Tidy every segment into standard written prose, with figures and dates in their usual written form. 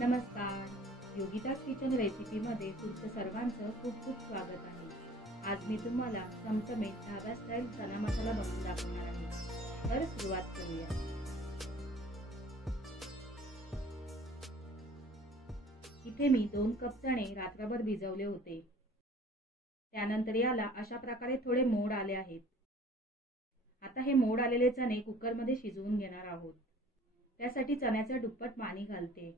नमस्कार, योगिताज किचन रेसिपीमध्ये तुमचं सर्वांचं खूप खूप स्वागत आहे। आज मी तुम्हाला चमचमीत ढाबा स्टाईल चना मसाला बनवून दाखवणार आहे। तर सुरुवात करूया। इथे मी 2 कप चणे रात्रभर भिजवले होते। त्यानंतर याला अशा प्रकारे थोडे मोड आले आहेत। आता हे मोड आलेले चणे कुकरमध्ये शिजवून घेणार आहोत। त्यासाठी चण्याचे दुप्पट पाणी घालते।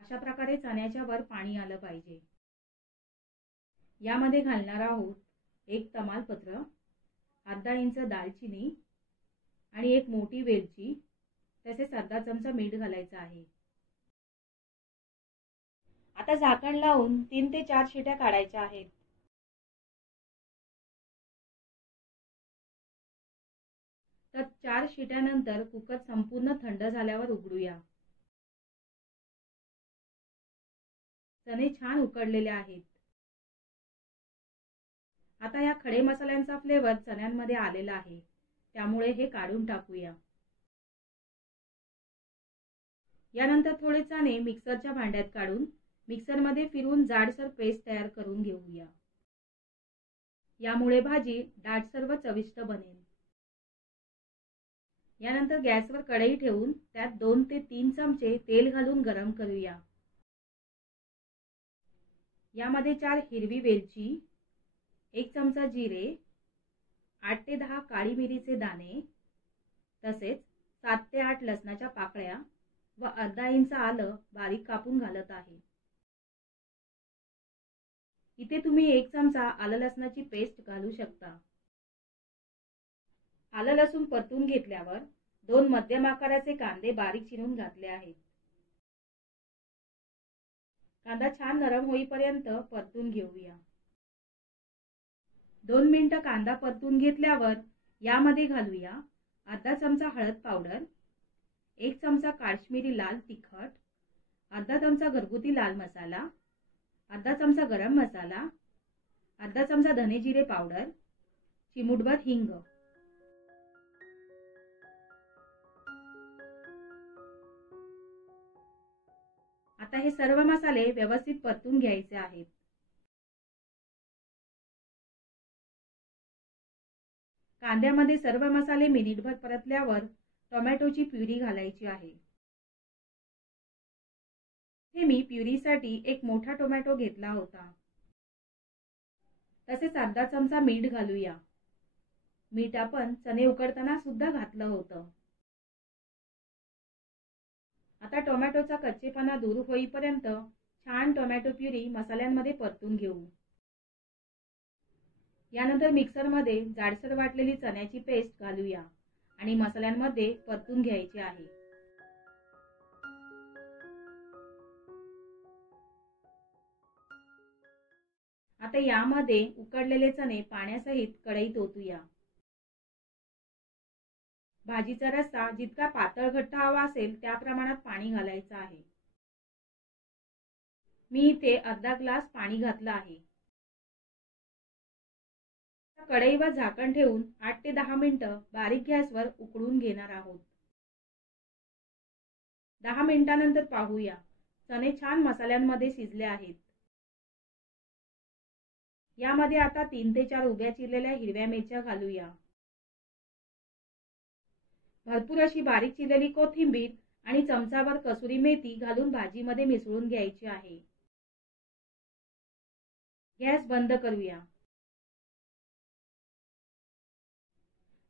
अशा प्रकारे चण्याच्या वर पाणी आलं पाहिजे। यामध्ये घालणार आहोत 1 तमालपत्र, अर्धा इंच दालचिनी आणि 1 मोठी वेलची, तसेच अर्धा चमचा मीठ घालायचं आहे। आता झाकण लावून 3 ते 4 शिट्या काढायच्या आहेत। तर 4 शिट्यानंतर कुकर संपूर्ण थंड झाल्यावर उघडूया। चणे छान उकडलेले आहेत। आता या खडे मसाल्यांचा फ्लेवर चण्यांमध्ये आलेला आहे, त्यामुळे हे काढून टाकूया। यानंतर थोडे चणे मिक्सरच्या भांड्यात काढून मिक्सरमध्ये फिरवून जाडसर पेस्ट तयार करून घेऊया। यामुळे भाजी दाटसर व चविष्ट बनेल। यानंतर गॅसवर कढई ठेवून त्यात 2 ते 3 चमचे तेल घालून गरम करूया। यामध्ये 4 हिरवी वेलची, 1 चमचा जिरे, 8 ते 10 काळी मिरीचे दाणे, तसेच 7 ते 8 लसणाच्या पाकळ्या व अर्धा इंच आलं बारीक कापून घालत आहे। इथे तुम्ही 1 चमचा आलं लसणाची पेस्ट घालू शकता। आलं लसूण परतून घेतल्यावर 2 मध्यम आकाराचे कांदे बारीक चिरून घातले आहेत। कांदा छान नरम होईपर्यंत परतून घेऊया। 2 मिनिटं कांदा परतून घेतल्यावर यामध्ये घालूया अर्धा चमचा हळद पावडर, 1 चमचा काश्मीरी लाल तिखट, अर्धा चमचा घरगुती लाल मसाला, अर्धा चमचा गरम मसाला, अर्धा चमचा धने जिरे पावडर, चिमूटभर हिंग। आता हे सर्व मसाले व्यवस्थित परतून घ्यायचे आहेत। कांद्यामध्ये सर्व मसाले मिनिटभर परतल्यावर टोमॅटोची प्युरी घालायची आहे। हे मी प्युरीसाठी 1 मोठा टोमॅटो घेतला होता। तसेच अर्धा चमचा मीठ घालूया। मीठ आपण चणे उकडताना सुद्धा घातलं होतं। आता टोमॅटोचा कच्चेपणा दूर होईपर्यंत छान टोमॅटो प्युरी मसाल्यांमध्ये परतून घेऊ। यानंतर मिक्सरमध्ये जाडसर वाटलेली चण्याची पेस्ट घालूया आणि मसाल्यांमध्ये परतून घ्यायची आहे। आता यामध्ये उकडलेले चणे पाण्यासहित कढईत ओतूया। भाजीचा रस्सा जितका पातळ घट्ट हवा असेल त्या प्रमाणात पाणी घालायचं आहे। मी इथे अर्धा ग्लास पाणी घातलं आहे। कढईवर झाकण ठेवून 8 ते 10 मिनिटं बारीक गॅसवर उकळून घेणार आहोत। 10 मिनिटांनंतर पाहूया, चणे छान मसाल्यांमध्ये शिजले आहेत। यामध्ये आता 3 ते 4 उभ्या चिरलेल्या हिरव्या मिरच्या घालूया। भरपूर अशी बारीक चिरलेली कोथिंबीर आणि चमचाभर कसुरी मेथी घालून भाजीमध्ये मिसळून घ्यायची आहे। गॅस बंद करूया।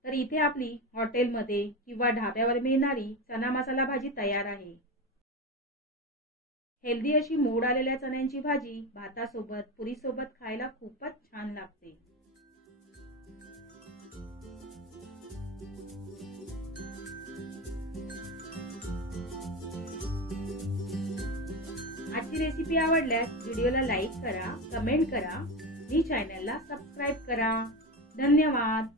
तर इथे आपली हॉटेलमध्ये किंवा ढाब्यावर मिळणारी चना मसाला भाजी तयार आहे। हेल्दी अशी मोड आलेल्या चण्यांची भाजी भातासोबत, पुरीसोबत खायला खूपच छान लागते। आजची रेसिपी आवडल्यास व्हिडिओला लाईक करा, कमेंट करा आणि चॅनलला सबस्क्राइब करा। धन्यवाद।